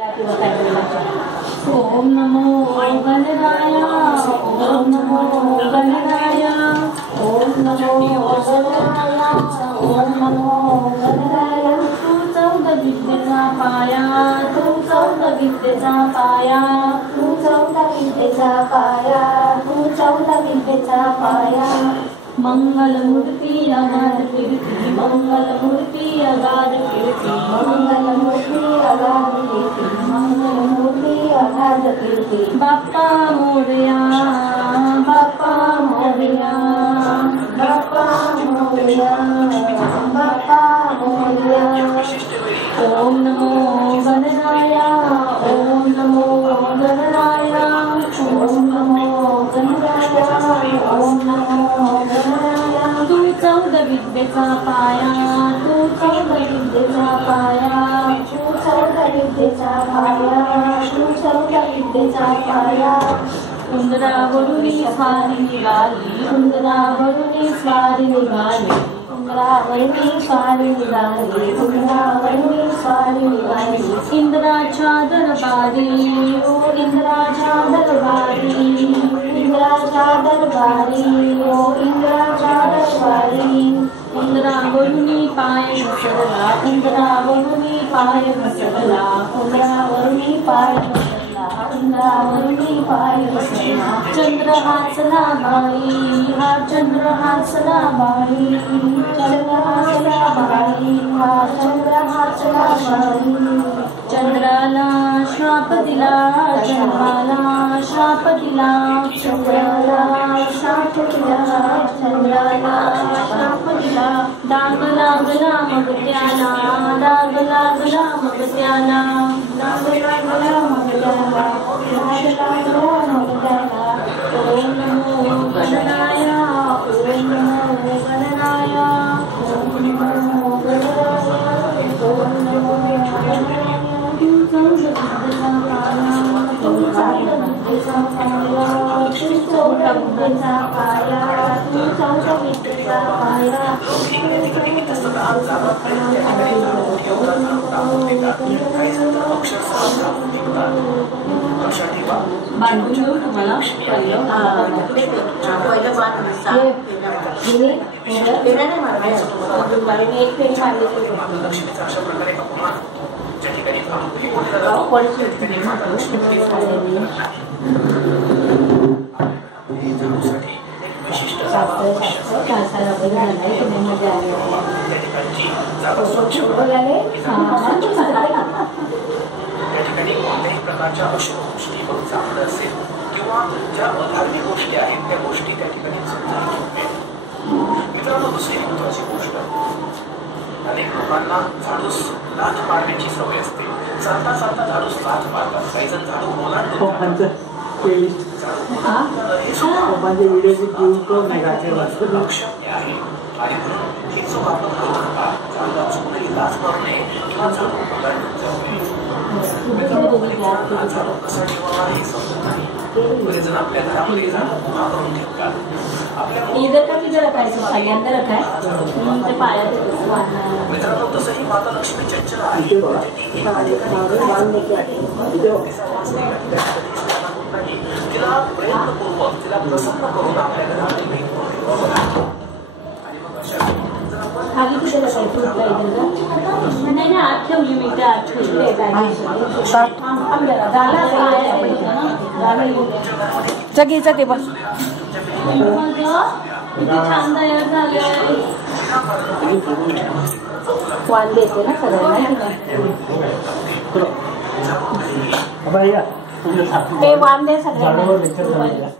ओम नमो गणराय, ओम नमो गणराय, ओम नमो गणराय, ओम नमो गणराय। तू चौद विद्येचा पाया, तू चौद विद्येचा पाया, तू चौद विद्येचा पाया, तू चौद विद्येचा पाया। मंगलमूर्ति अगाध कीर्ति, मंगलमूर्ति अगाध कीर्ति, मंगलमूर्ति अगाध कीर्ति, मंगलमूर्ति अगाध कीर्ति। बाप्पा मोरया, बाप्पा मोरया, बाप्पा मोरया, बाप्पा मोरया। ओम नमो गणराय, ओम नमो गणराय, ओम नमो गणराय, ओम नमो गणराय। तू चौद विद्येचा पाया, तू चौद विद्येचा पाया, तू चौद विद्येचा पाया, तू चौद विद्येचा पाया। उंदरावरुनी स्वारी निघाली, उंदरावरुनी स्वारी निघाली, उंदरावरुनी स्वारी निघाली, उंदरावरुनी स्वारी निघाली। इंद्राच्या दरबारी, ओ इंद्राच्या दरबारी, इंद्राच्या दरबारी, ओ इंद्राच्या दरबारी। उंदरावरुनी पाय घसरला, उंदरावरुनी पाय घसरला, उंदरावरुनी पाय घसरला, उंदरावरुनी पाय घसरला। चंद्र हासला बाई, हा चंद्र हासला बाई, चंद्र हासला बाई, हा चंद्र हासला बाई। चंद्राला श्राप दिला, चंद्राला श्राप दिला, चंद्राला श्राप दिला, चंद्राला श्राप दिला। डाग लागला मग त्याला, डाग लागला मग त्याला, डाग लागला मग त्याला, डाग लागला मग त्याला। ओम नमो गणराय, ओम नमो गणराय, ओम नमो गणराय, ओम नमो गणराय। तू चौद विद्येचा पाया, तू चौद विद्येचा पाया, तू चौद विद्येचा पाया, तू चौद विद्येचा पाया। बांधून देऊ तुम्हाला पहिलं एक फेरी मारली कोणत्याही प्रकारच्या अशुभ गोष्टी बघ चांगलं असेल किंवा ज्या अधार्मिक गोष्टी आहेत त्या गोष्टी त्या ठिकाणी मित्रांनो, दुसरी महत्वाची गोष्ट, अनेक लोकांना झाडूस लाथ मारण्याची सवय असते. चालता चालता झाडूस लाथ मारतात, काही जण झाडू ओलांडून लक्षणीय आहे. आणि म्हणून हे जो आपण झाडा चुकूनही लाथ मारू नये किंवा झाडू ओलांडून जाऊ नये. झाडू कसं ठेवावा हे समजत नाही. बरेच जण आपल्या घरामध्ये झाडू उभा करून ठेवतात. मित्रांनो, तसंही माता लक्ष्मी चंचल आहे. तिला प्रयत्नपूर्वक तिला प्रसन्न करून आपल्या घरामध्ये भेट आणि मग अशा नाही आत ठेवली मी, त्या आत ठेवली जगे जगे बस छान तयार झाले. वाण देते ना सगळ्यांना, ते वाण दे सगळ्यांना.